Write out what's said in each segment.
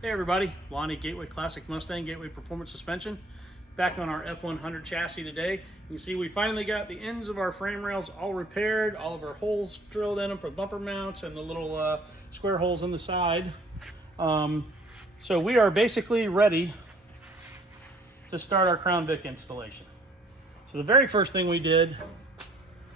Hey everybody, Lonnie, Gateway Classic Mustang, Gateway Performance Suspension. Back on our F100 chassis today. You can see we finally got the ends of our frame rails all repaired, all of our holes drilled in them for bumper mounts and the little square holes in the side. So we are basically ready to start our Crown Vic installation. So the very first thing we did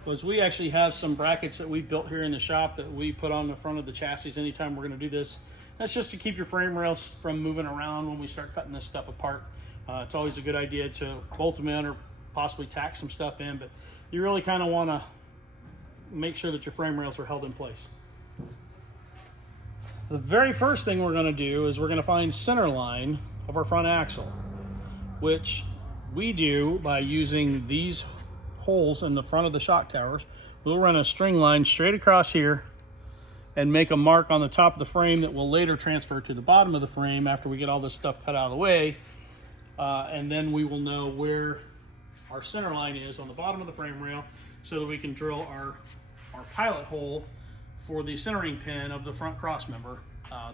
was we actually have some brackets that we built here in the shop that we put on the front of the chassis anytime we're going to do this. That's just to keep your frame rails from moving around when we start cutting this stuff apart. It's always a good idea to bolt them in or possibly tack some stuff in, but you really kind of want to make sure that your frame rails are held in place. The very first thing we're going to do is we're going to find center line of our front axle, which we do by using these holes in the front of the shock towers. We'll run a string line straight across here and make a mark on the top of the frame that will later transfer to the bottom of the frame after we get all this stuff cut out of the way. And then we will know where our center line is on the bottom of the frame rail so that we can drill our pilot hole for the centering pin of the front cross member,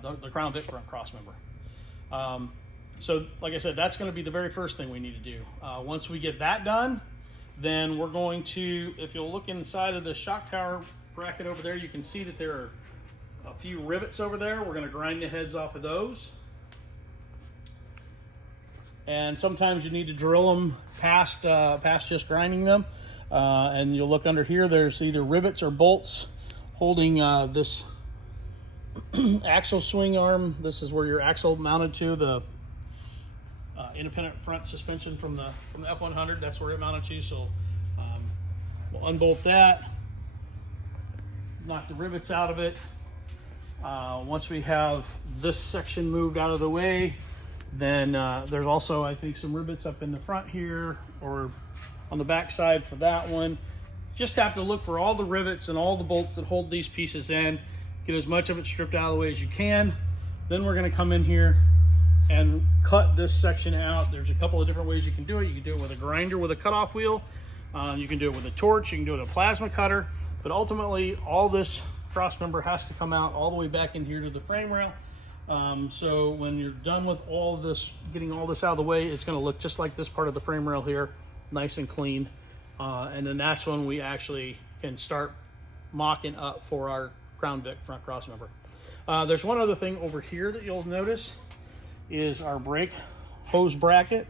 the Crown Vic front cross member. So like I said, that's going to be the very first thing we need to do. Once we get that done, then we're going to, if you'll look inside of the shock tower bracket over there, you can see that there are a few rivets over there. We're going to grind the heads off of those. And sometimes you need to drill them past just grinding them. And you'll look under here, there's either rivets or bolts holding this axle swing arm. This is where your axle mounted to, the independent front suspension from the F100. That's where it mounted to. So we'll unbolt that, knock the rivets out of it. Once we have this section moved out of the way, then there's also, I think, some rivets up in the front here or on the back side for that one. Just have to look for all the rivets and all the bolts that hold these pieces in. Get as much of it stripped out of the way as you can. Then we're going to come in here and cut this section out. There's a couple of different ways you can do it. You can do it with a grinder with a cutoff wheel. You can do it with a torch. You can do it with a plasma cutter. But ultimately, all this cross member has to come out all the way back in here to the frame rail. So when you're done with all this, getting all this out of the way, it's going to look just like this part of the frame rail here, nice and clean. And then that's when we actually can start mocking up for our Crown Vic front cross member. There's one other thing over here that you'll notice is our brake hose bracket.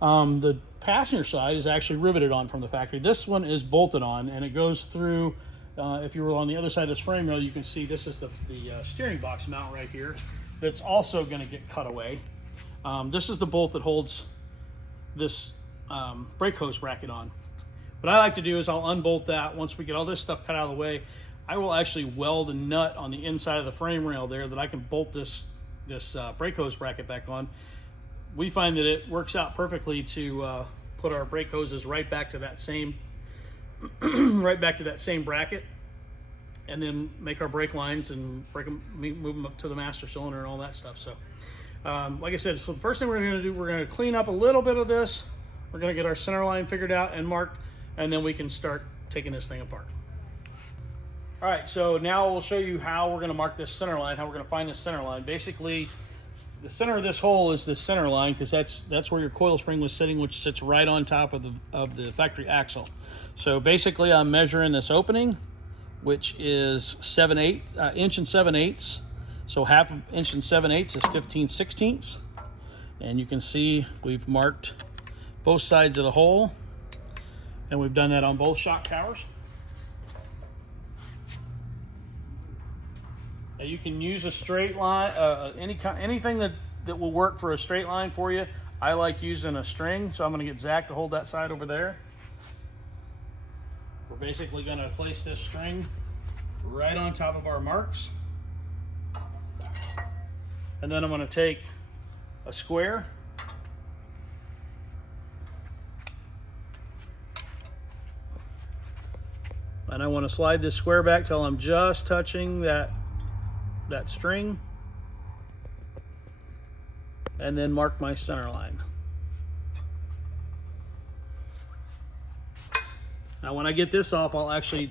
The passenger side is actually riveted on from the factory. This one is bolted on, and it goes through. If you were on the other side of this frame rail, you can see this is the steering box mount right here that's also going to get cut away. This is the bolt that holds this brake hose bracket on. What I like to do is I'll unbolt that. Once we get all this stuff cut out of the way, I will actually weld a nut on the inside of the frame rail there that I can bolt this brake hose bracket back on. We find that it works out perfectly to put our brake hoses right back to that same bracket, and then make our brake lines and move them up to the master cylinder and all that stuff. So like I said, so the first thing we're going to do, we're going to clean up a little bit of this. We're going to get our center line figured out and marked, and then we can start taking this thing apart. All right, so now we'll show you how we're going to mark this center line, how we're going to find this center line. Basically, the center of this hole is the center line, because that's where your coil spring was sitting, which sits right on top of the factory axle. So basically, I'm measuring this opening, which is 1/8 inch and 7/8. So 1/2 inch and 7/8 is 15/16. And you can see we've marked both sides of the hole, and we've done that on both shock towers. And you can use a straight line, anything that will work for a straight line for you. I like using a string, so I'm going to get Zach to hold that side over there. We're basically going to place this string right on top of our marks. And then I'm going to take a square. And I want to slide this square back till I'm just touching that string. And then mark my center line. Now when I get this off, I'll actually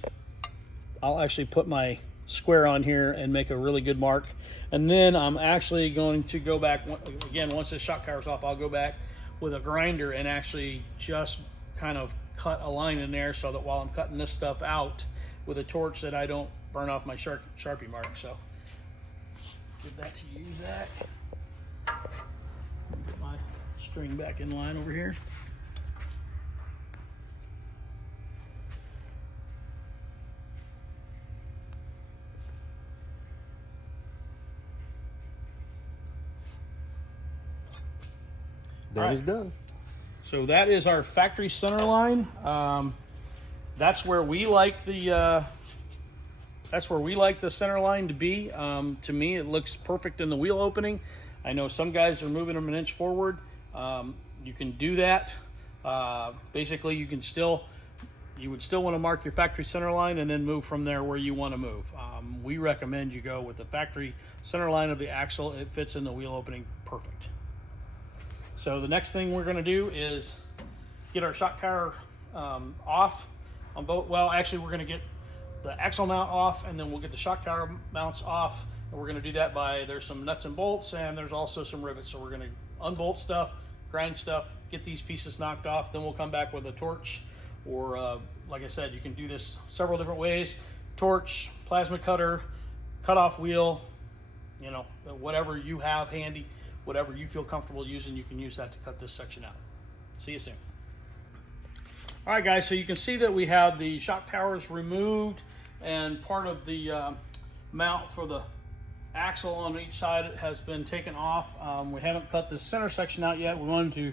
put my square on here and make a really good mark. And then I'm actually going to go back again, once this shock tower's off, I'll go back with a grinder and actually just kind of cut a line in there so that while I'm cutting this stuff out with a torch that I don't burn off my Sharpie mark. So give that to you, Zach. Get my string back in line over here. That is done. So that is our factory center line. That's where we like the center line to be. To me, it looks perfect in the wheel opening. I know some guys are moving them an inch forward. You can do that. Basically, you would still want to mark your factory center line and then move from there where you want to move. We recommend you go with the factory center line of the axle. It fits in the wheel opening perfect. So the next thing we're going to do is get our shock tower off on both. Well, actually, we're going to get the axle mount off, and then we'll get the shock tower mounts off. And we're going to do that by, there's some nuts and bolts, and there's also some rivets. So we're going to unbolt stuff, grind stuff, get these pieces knocked off. Then we'll come back with a torch, or like I said, you can do this several different ways: torch, plasma cutter, cut off wheel, you know, whatever you have handy. Whatever you feel comfortable using, you can use that to cut this section out. See you soon. All right, guys, so you can see that we have the shock towers removed, and part of the mount for the axle on each side has been taken off. We haven't cut the center section out yet. We wanted to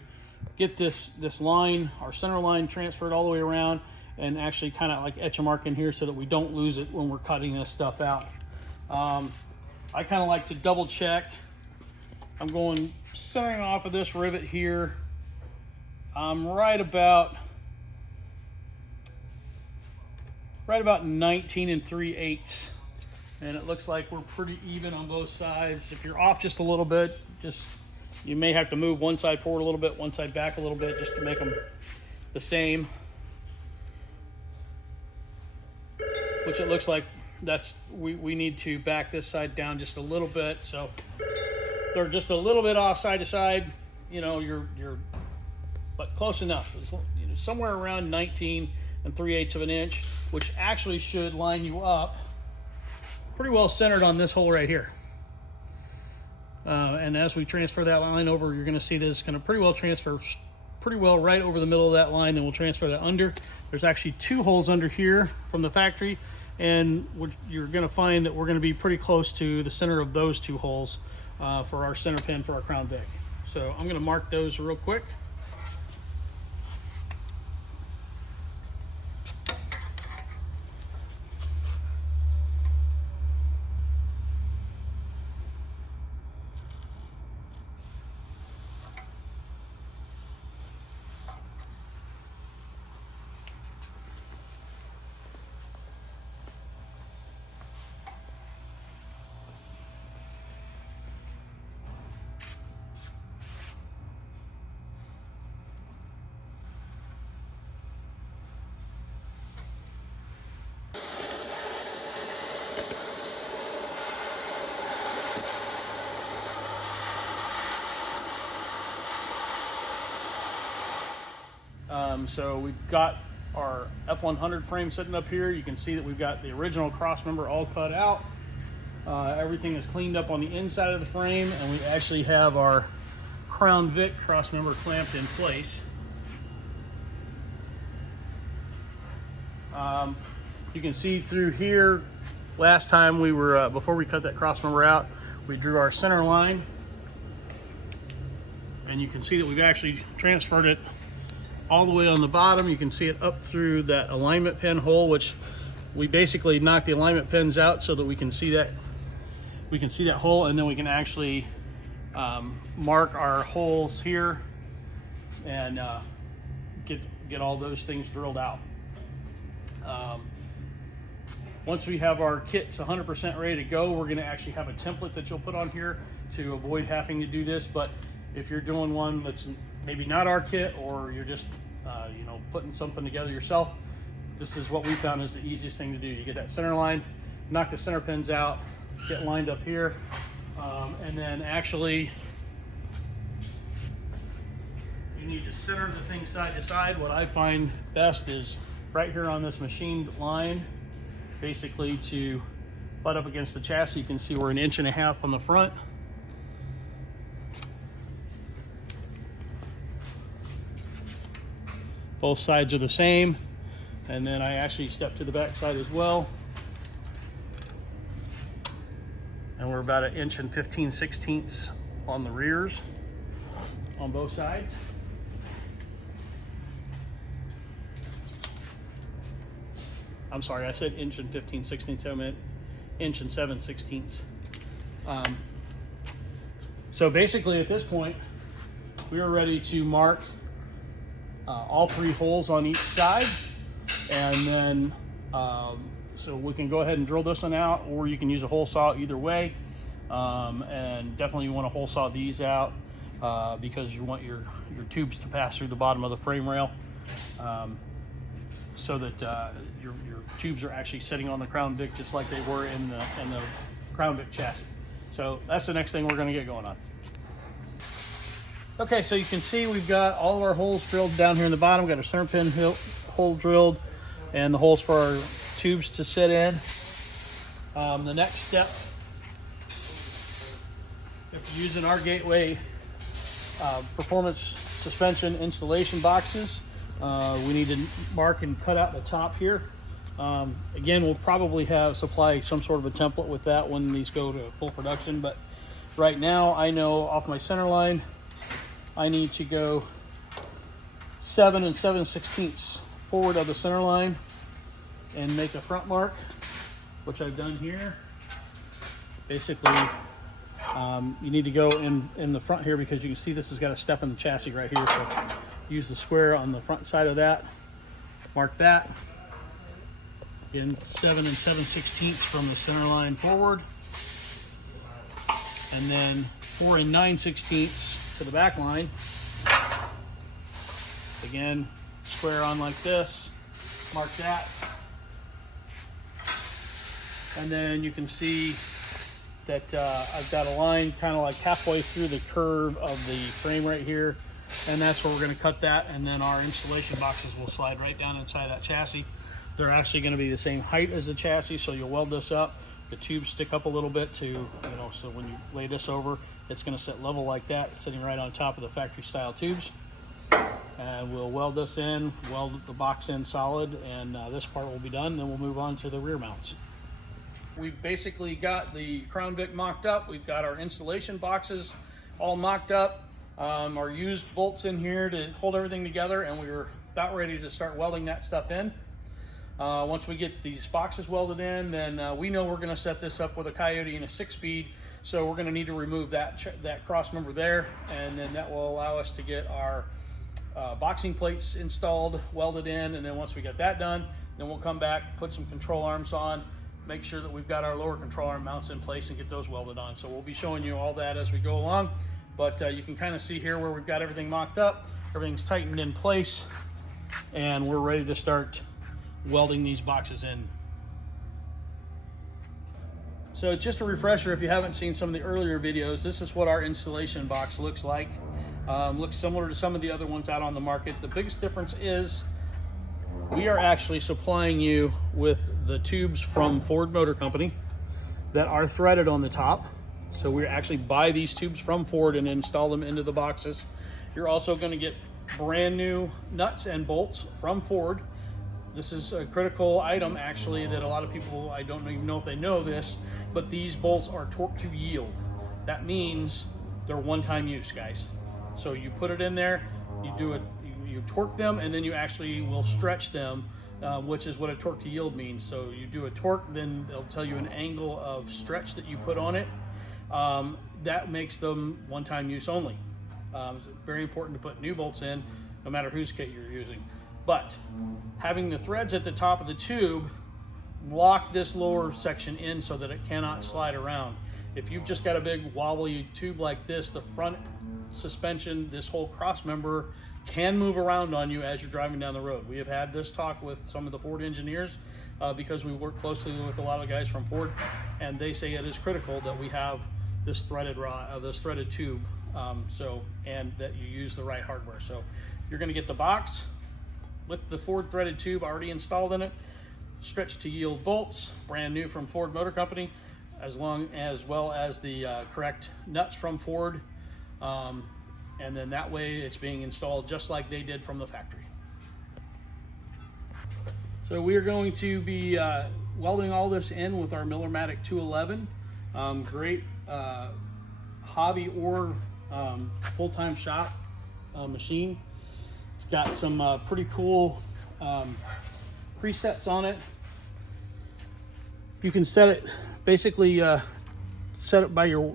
get this line, our center line, transferred all the way around and actually kind of like etch a mark in here so that we don't lose it when we're cutting this stuff out. I kind of like to double check. I'm going centering off of this rivet here. I'm right about 19 3/8, and it looks like we're pretty even on both sides. If you're off just a little bit, you may have to move one side forward a little bit, one side back a little bit, just to make them the same. Which it looks like we need to back this side down just a little bit, so they're just a little bit off side to side. You know, but close enough. It's, you know, somewhere around 19 3/8 of an inch, which actually should line you up pretty well centered on this hole right here. And as we transfer that line over, you're going to see this is going to pretty well transfer pretty well right over the middle of that line. Then we'll transfer that under. There's actually 2 holes under here from the factory, and you're going to find that we're going to be pretty close to the center of those 2 holes for our center pin for our Crown Vic. So I'm going to mark those real quick. So we've got our F100 frame sitting up here. You can see that we've got the original cross member all cut out. Everything is cleaned up on the inside of the frame, and we actually have our Crown Vic cross member clamped in place. You can see through here, last time we were, before we cut that cross member out, we drew our center line, and you can see that we've actually transferred it all the way on the bottom. You can see it up through that alignment pin hole, which we basically knocked the alignment pins out so that we can see that hole, and then we can actually mark our holes here and get all those things drilled out. Once we have our kits 100% ready to go, we're going to actually have a template that you'll put on here to avoid having to do this. But if you're doing one that's maybe not our kit, or you're just you know, putting something together yourself, this is what we found is the easiest thing to do. You get that center line, knock the center pins out, get lined up here, and then actually you need to center the thing side to side. What I find best is right here on this machined line, basically to butt up against the chassis. You can see we're 1.5 inches on the front. Both sides are the same. And then I actually step to the back side as well. And we're about 1.15 inches on the rears on both sides. I'm sorry, I said 1.15 inches, I meant 1.7 inches. So basically at this point, we are ready to mark all 3 holes on each side. And then, so we can go ahead and drill this one out, or you can use a hole saw, either way. And definitely you want to hole saw these out because you want your tubes to pass through the bottom of the frame rail, so that your tubes are actually sitting on the Crown Vic just like they were in the Crown Vic chassis. So that's the next thing we're going to get going on. Okay, so you can see we've got all of our holes drilled down here in the bottom. We've got our center pin hole drilled and the holes for our tubes to sit in. The next step, if you're using our Gateway performance suspension installation boxes, we need to mark and cut out the top here. Again, we'll probably supply some sort of a template with that when these go to full production, but right now I know off my center line I need to go 7 7/16 forward of the center line and make a front mark, which I've done here. Basically, you need to go in the front here because you can see this has got a step in the chassis right here. So use the square on the front side of that, mark that. Again, 7 7/16 from the center line forward, and then 4 9/16 to the back line. Again, square on like this, mark that. And then you can see that I've got a line kind of like halfway through the curve of the frame right here, and that's where we're going to cut that, and then our installation boxes will slide right down inside that chassis. They're actually going to be the same height as the chassis, so you'll weld this up. The tubes stick up a little bit to, so when you lay this over, it's going to sit level like that, sitting right on top of the factory style tubes. And we'll weld this in, weld the box in solid, and this part will be done. Then we'll move on to the rear mounts. We've basically got the Crown Vic mocked up. We've got our installation boxes all mocked up. Our used bolts in here to hold everything together, and we were about ready to start welding that stuff in. Once we get these boxes welded in, then we know we're going to set this up with a Coyote and a 6-speed. So we're going to need to remove that cross member there, and then that will allow us to get our boxing plates installed, welded in, and then once we get that done, then we'll come back, put some control arms on, make sure that we've got our lower control arm mounts in place and get those welded on. So we'll be showing you all that as we go along, but you can kind of see here where we've got everything mocked up, everything's tightened in place, and we're ready to start welding these boxes in. So just a refresher, if you haven't seen some of the earlier videos, this is what our installation box looks like. Looks similar to some of the other ones out on the market. The biggest difference is we are actually supplying you with the tubes from Ford Motor Company that are threaded on the top. So we actually buy these tubes from Ford and install them into the boxes. You're also going to get brand new nuts and bolts from Ford. This is a critical item actually that a lot of people, I don't even know if they know this, but these bolts are torque to yield. That means they're one-time use, guys. So you put it in there, you torque them, and then you actually will stretch them, which is what a torque to yield means. So you do a torque, then they'll tell you an angle of stretch that you put on it. That makes them one-time use only. It's very important to put new bolts in, no matter whose kit you're using. But having the threads at the top of the tube lock this lower section in so that it cannot slide around. If you've just got a big wobbly tube like this, the front suspension, this whole cross member can move around on you as you're driving down the road. We have had this talk with some of the Ford engineers because we work closely with a lot of guys from Ford, and they say it is critical that we have this threaded rod, this threaded tube, and that you use the right hardware. So you're going to get the box with the Ford threaded tube already installed in it, stretch to yield bolts, brand new from Ford Motor Company, as well as the correct nuts from Ford. And then that way it's being installed just like they did from the factory. So we are going to be welding all this in with our Miller-Matic 211. Great hobby or full-time shop machine. It's got some pretty cool presets on it. You can set it, basically set it by your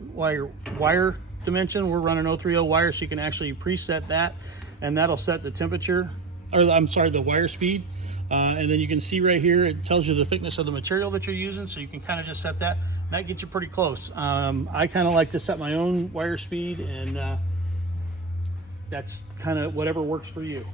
wire dimension. We're running 030 wire, so you can actually preset that, and that'll set the temperature, or I'm sorry, the wire speed. And then you can see right here, it tells you the thickness of the material that you're using, so you can kind of just set that. That gets you pretty close. I kind of like to set my own wire speed, and that's kind of whatever works for you.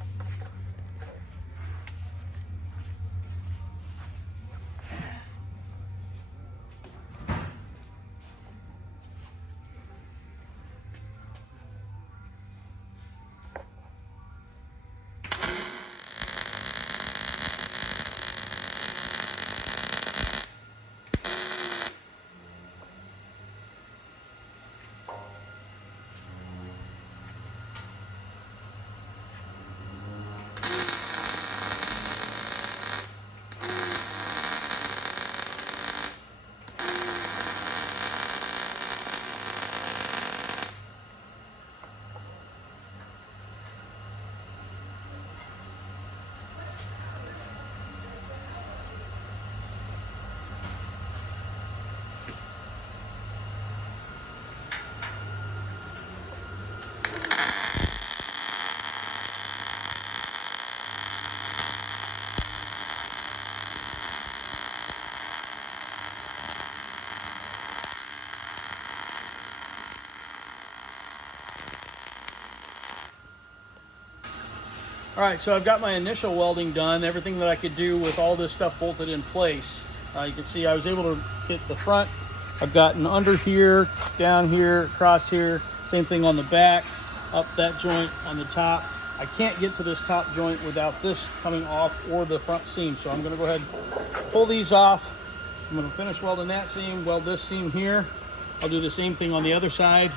All right, so I've got my initial welding done, everything that I could do with all this stuff bolted in place. You can see I was able to hit the front. I've gotten under here, down here, across here, same thing on the back, up that joint on the top. I can't get to this top joint without this coming off or the front seam, so I'm gonna go ahead and pull these off. I'm gonna finish welding that seam, weld this seam here. I'll do the same thing on the other side.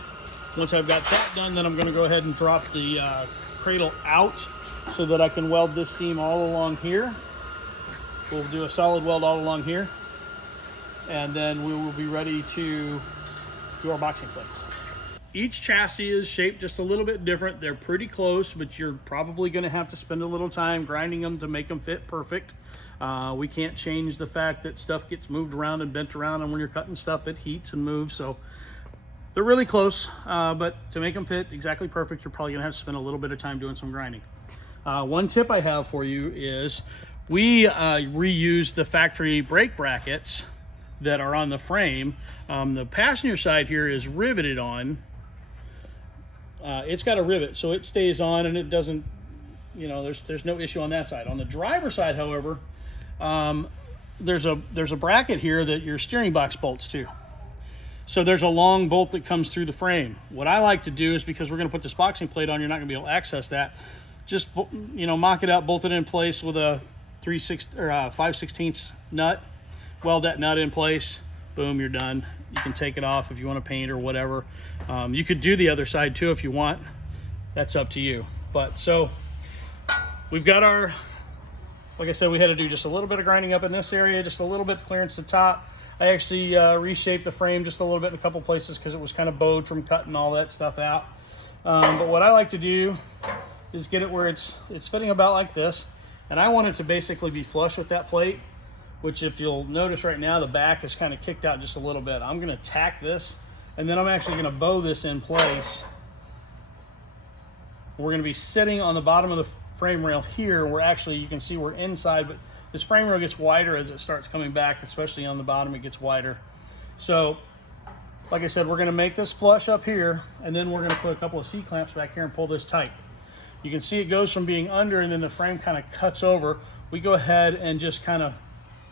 Once I've got that done, then I'm gonna go ahead and drop the cradle out so that I can weld this seam all along here. We'll do a solid weld all along here, and then we will be ready to do our boxing plates. Each chassis is shaped just a little bit different. They're pretty close, but you're probably going to have to spend a little time grinding them to make them fit perfect. We can't change the fact that stuff gets moved around and bent around, and when you're cutting stuff, it heats and moves. So they're really close, but to make them fit exactly perfect, you're probably going to have to spend a little bit of time doing some grinding. One tip I have for you is we reuse the factory brake brackets that are on the frame. The passenger side here is riveted on. It's got a rivet, so it stays on and it doesn't, you know, there's no issue on that side. On the driver side, however, there's a bracket here that your steering box bolts to. So there's a long bolt that comes through the frame. What I like to do is, because we're going to put this boxing plate on, you're not going to be able to access that. Just, you know, mock it out, bolt it in place with a 5/16 nut. Weld that nut in place. Boom, you're done. You can take it off if you want to paint or whatever. You could do the other side too if you want. That's up to you. But so we've got our, like I said, we had to do just a little bit of grinding up in this area, just a little bit to clearance the top. I actually reshaped the frame just a little bit in a couple places because it was kind of bowed from cutting all that stuff out. But what I like to do is get it where it's fitting about like this, and I want it to basically be flush with that plate, which if you'll notice right now, the back is kind of kicked out just a little bit. I'm gonna tack this, and then I'm actually gonna bow this in place. We're gonna be sitting on the bottom of the frame rail here, where actually you can see we're inside, but this frame rail gets wider as it starts coming back, especially on the bottom, it gets wider. So like I said, we're going to make this flush up here, and then we're going to put a couple of C-clamps back here and pull this tight. You can see it goes from being under, and then the frame kind of cuts over. We go ahead and just kind of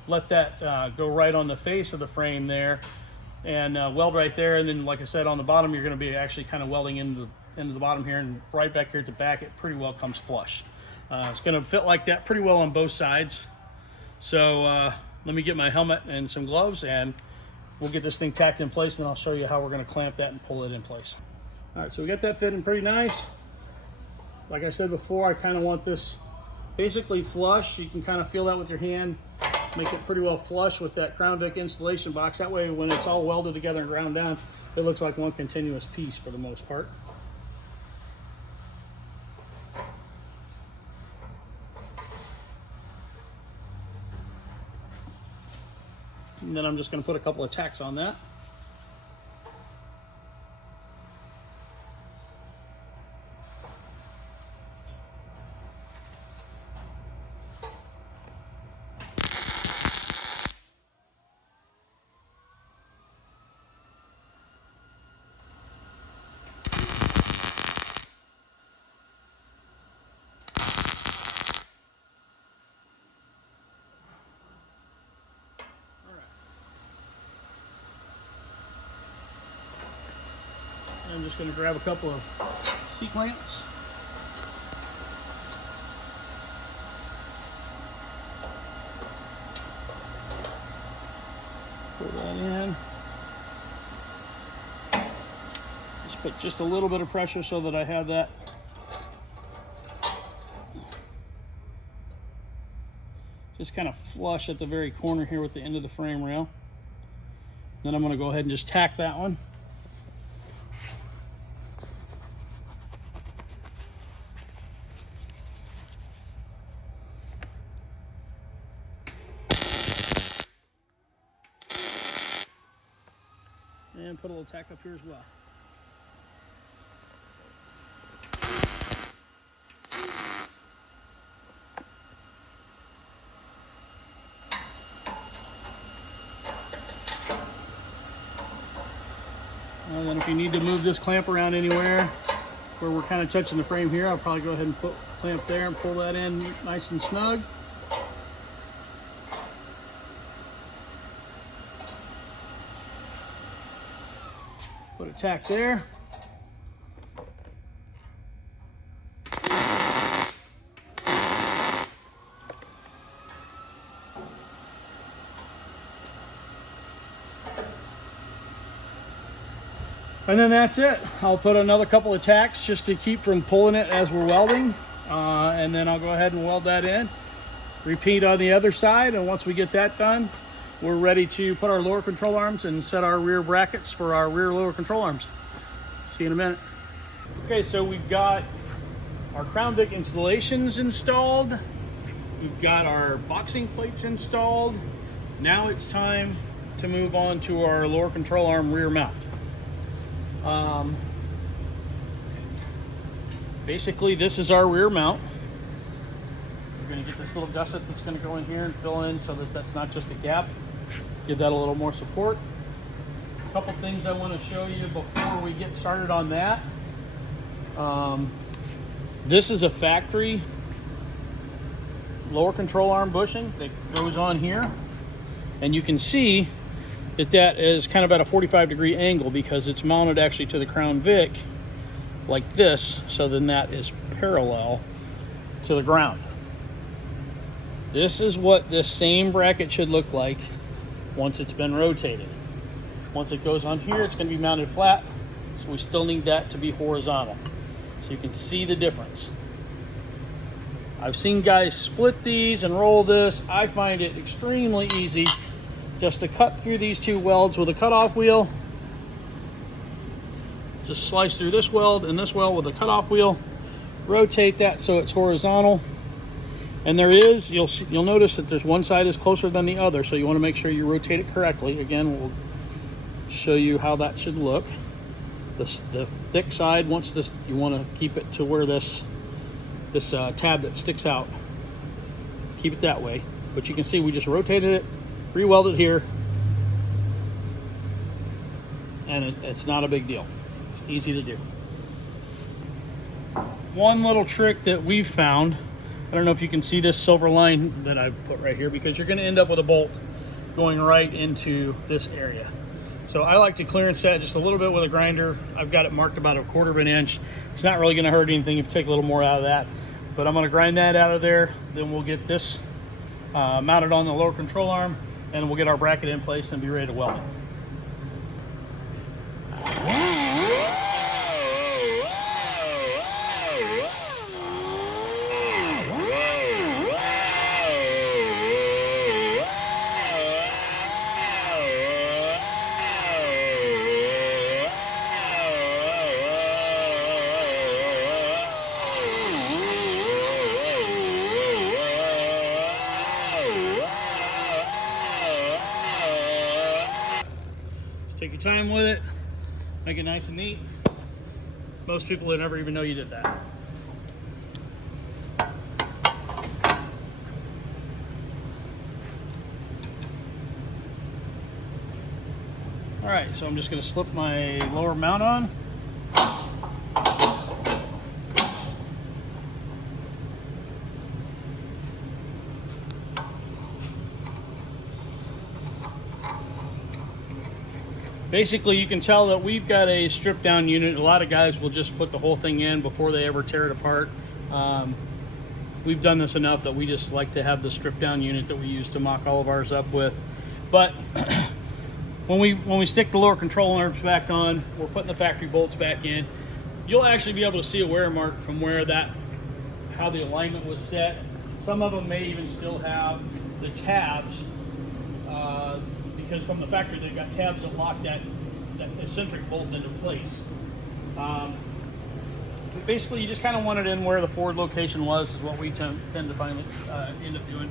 let that go right on the face of the frame there, and weld right there. And then, like I said, on the bottom, you're going to be actually kind of welding into the bottom here, and right back here at the back, it pretty well comes flush. It's going to fit like that pretty well on both sides. So let me get my helmet and some gloves, and we'll get this thing tacked in place, and I'll show you how we're going to clamp that and pull it in place. All right, so we got that fitting pretty nice. Like I said before, I kind of want this basically flush. You can kind of feel that with your hand. Make it pretty well flush with that Crown Vic installation box. That way, when it's all welded together and ground down, it looks like one continuous piece for the most part. And then I'm just going to put a couple of tacks on that. I'm just going to grab a couple of C-clamps. Put that in. Just put just a little bit of pressure so that I have that just kind of flush at the very corner here with the end of the frame rail. Then I'm going to go ahead and just tack that one. And put a little tack up here as well. And then if you need to move this clamp around anywhere where we're kind of touching the frame here, I'll probably go ahead and put clamp there and pull that in nice and snug. Put a tack there. And then that's it. I'll put another couple of tacks just to keep from pulling it as we're welding. And then I'll go ahead and weld that in. Repeat on the other side, and once we get that done, we're ready to put our lower control arms and set our rear brackets for our rear lower control arms. See you in a minute. Okay, so we've got our Crown Vic installations installed. We've got our boxing plates installed. Now it's time to move on to our lower control arm rear mount. Basically, this is our rear mount. We're going to get this little gusset that's going to go in here and fill in so that that's not just a gap. Give that a little more support. A couple things I want to show you before we get started on that. This is a factory lower control arm bushing that goes on here, and you can see that that is kind of at a 45-degree angle because it's mounted actually to the Crown Vic like this, so then that is parallel to the ground. This is what this same bracket should look like once it's been rotated. Once it goes on here, it's going to be mounted flat, so we still need that to be horizontal. So you can see the difference. I've seen guys split these and roll this. I find it extremely easy just to cut through these two welds with a cutoff wheel. Just slice through this weld and this weld with a cutoff wheel. Rotate that so it's horizontal. And there is, you'll notice that there's one side is closer than the other, so you want to make sure you rotate it correctly. Again, we'll show you how that should look. The thick side, once this, you want to keep it to where this tab that sticks out. Keep it that way. But you can see we just rotated it, re-welded here, and it's not a big deal. It's easy to do. One little trick that we've found, I don't know if you can see this silver line that I've put right here, because you're going to end up with a bolt going right into this area. So I like to clearance that just a little bit with a grinder. I've got it marked about 1/4 of an inch. It's not really going to hurt anything if you take a little more out of that. But I'm going to grind that out of there. Then we'll get this mounted on the lower control arm, and we'll get our bracket in place and be ready to weld it. Take your time with it, make it nice and neat. Most people would never even know you did that. All right, so I'm just going to slip my lower mount on. Basically, you can tell that we've got a stripped down unit. A lot of guys will just put the whole thing in before they ever tear it apart. We've done this enough that we just like to have the stripped down unit that we use to mock all of ours up with. But when we stick the lower control arms back on, we're putting the factory bolts back in, you'll actually be able to see a wear mark from where how the alignment was set. Some of them may even still have the tabs, because from the factory they've got tabs that lock that eccentric bolt into place. Basically, you just kind of want it in where the Ford location was, is what we tend to finally end up doing.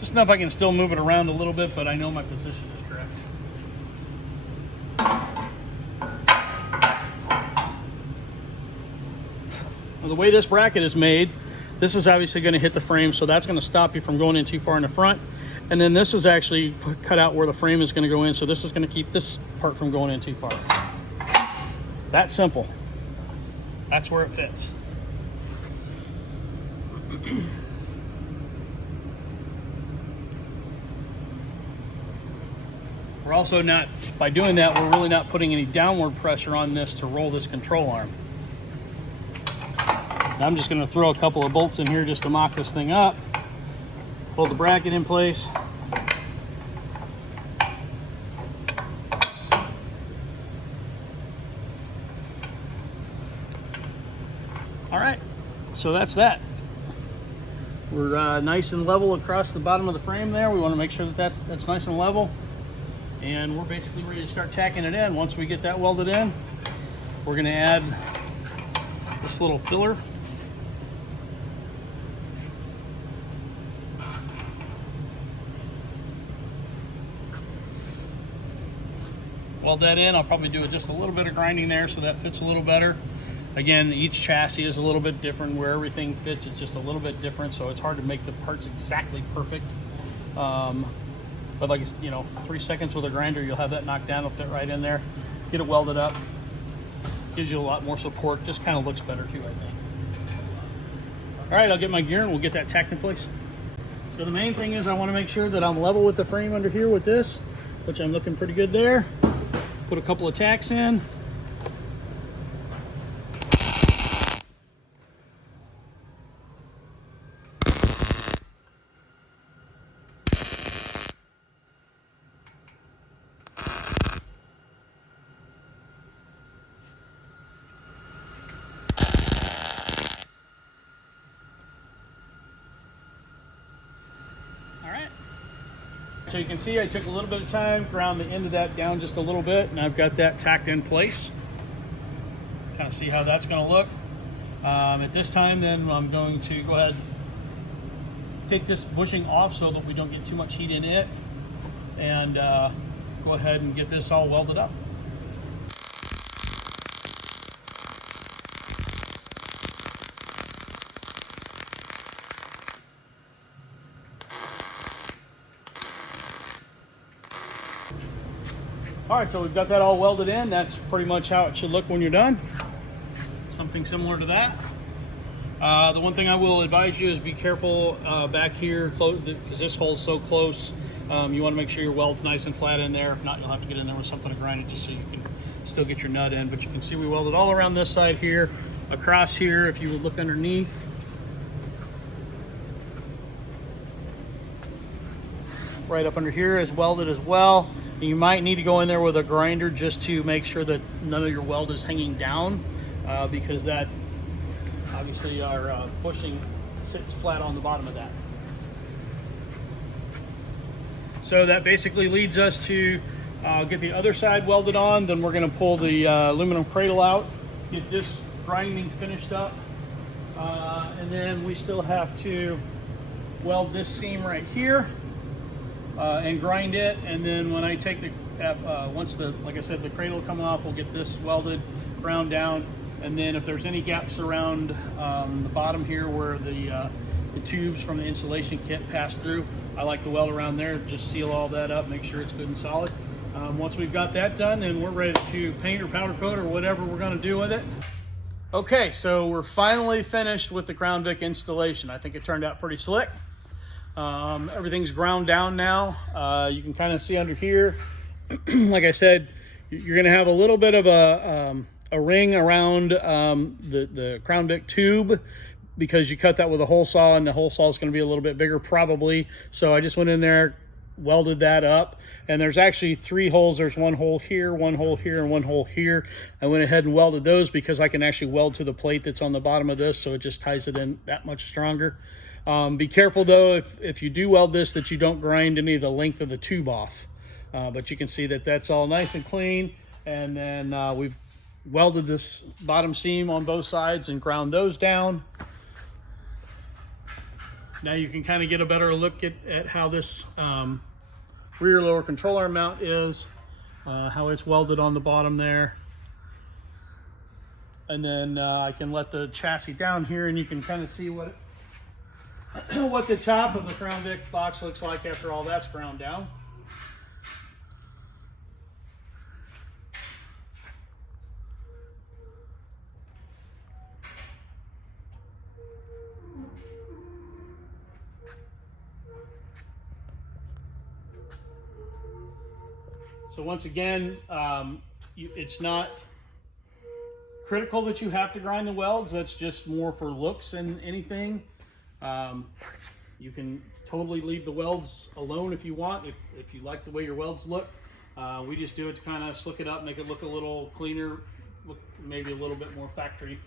Just enough I can still move it around a little bit, but I know my position is correct. Now, the way this bracket is made, this is obviously going to hit the frame, so that's going to stop you from going in too far in the front. And then this is actually cut out where the frame is going to go in, so this is going to keep this part from going in too far. That simple. That's where it fits. We're also not, by doing that, we're really not putting any downward pressure on this to roll this control arm. Now I'm just going to throw a couple of bolts in here just to mock this thing up. Hold the bracket in place. All right, so that's that. We're nice and level across the bottom of the frame there. We want to make sure that that's nice and level. And we're basically ready to start tacking it in. Once we get that welded in, we're going to add this little filler. Weld that in. I'll probably do just a little bit of grinding there so that fits a little better. Again, each chassis is a little bit different. Where everything fits, it's just a little bit different, so it's hard to make the parts exactly perfect. But like, you know, 3 seconds with a grinder, you'll have that knocked down. It'll fit right in there. Get it welded up. Gives you a lot more support. Just kind of looks better too, I think. All right, I'll get my gear and we'll get that tacked in place. So the main thing is I want to make sure that I'm level with the frame under here with this, which I'm looking pretty good there. Put a couple of tacks in. So you can see I took a little bit of time, ground the end of that down just a little bit, and I've got that tacked in place. Kind of see how that's going to look. At this time then I'm going to go ahead and take this bushing off so that we don't get too much heat in it, and go ahead and get this all welded up. All right, so we've got that all welded in. That's pretty much how it should look when you're done. Something similar to that. The one thing I will advise you is be careful back here, because this hole's so close. You want to make sure your weld's nice and flat in there. If not, you'll have to get in there with something to grind it just so you can still get your nut in. But you can see we welded all around this side here, across here. If you would look underneath, right up under here is welded as well. And you might need to go in there with a grinder just to make sure that none of your weld is hanging down, because that obviously our bushing sits flat on the bottom of that. So that basically leads us to get the other side welded on. Then we're going to pull the aluminum cradle out, get this grinding finished up, and then we still have to weld this seam right here and grind it. And then when I take the once like I said, the cradle come off, we'll get this welded, ground down. And then if there's any gaps around the bottom here where the tubes from the installation kit pass through, I like to weld around there, just seal all that up, make sure it's good and solid. Once we've got that done, then we're ready to paint or powder coat or whatever we're going to do with it. Okay, so we're finally finished with the Crown Vic installation. I think it turned out pretty slick. Everything's ground down now. You can kind of see under here, like I said, you're going to have a little bit of a ring around the Crown Vic tube, because you cut that with a hole saw, and the hole saw is going to be a little bit bigger probably. So I just went in there, welded that up, and there's actually 3 holes. There's one hole here, one hole here, and one hole here. I went ahead and welded those because I can actually weld to the plate that's on the bottom of this, so it just ties it in that much stronger. Be careful though, if you do weld this, that you don't grind any of the length of the tube off. But you can see that that's all nice and clean. And then we've welded this bottom seam on both sides and ground those down. Now you can kind of get a better look at how this rear lower controller mount is, how it's welded on the bottom there. And then I can let the chassis down here, and you can kind of see what the top of the Crown Vic box looks like after all that's ground down. So once again, it's not critical that you have to grind the welds. That's just more for looks than anything. You can totally leave the welds alone if you want, if you like the way your welds look. We just do it to kind of slick it up, make it look a little cleaner, look maybe a little bit more factory.